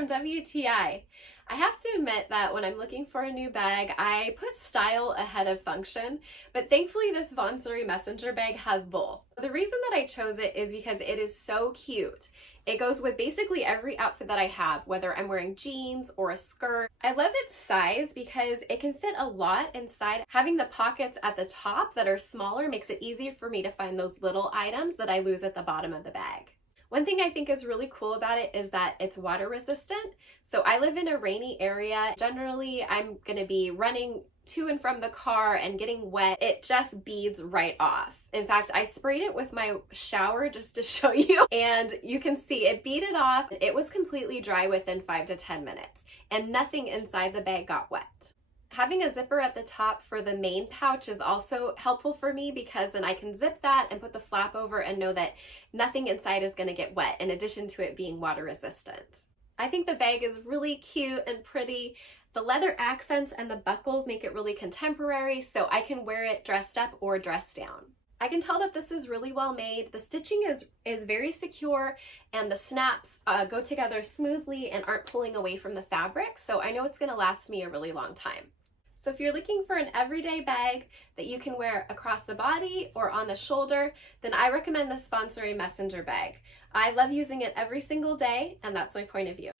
from WTI. I have to admit that when I'm looking for a new bag, I put style ahead of function, but thankfully this VONXURY messenger bag has both. The reason that I chose it is because it is so cute. It goes with basically every outfit that I have, whether I'm wearing jeans or a skirt. I love its size because it can fit a lot inside. Having the pockets at the top that are smaller makes it easier for me to find those little items that I lose at the bottom of the bag. One thing I think is really cool about it is that it's water resistant. So I live in a rainy area. Generally, I'm gonna be running to and from the car and getting wet. It just beads right off. In fact, I sprayed it with my shower just to show you, and you can see it beaded off. It was completely dry within 5 to 10 minutes, and nothing inside the bag got wet. Having a zipper at the top for the main pouch is also helpful for me because then I can zip that and put the flap over and know that nothing inside is going to get wet, in addition to it being water resistant. I think the bag is really cute and pretty. The leather accents and the buckles make it really contemporary, so I can wear it dressed up or dressed down. I can tell that this is really well made. The stitching is very secure, and the snaps go together smoothly and aren't pulling away from the fabric, so I know it's going to last me a really long time. So if you're looking for an everyday bag that you can wear across the body or on the shoulder, then I recommend this VONXURY messenger bag. I love using it every single day, and that's my point of view.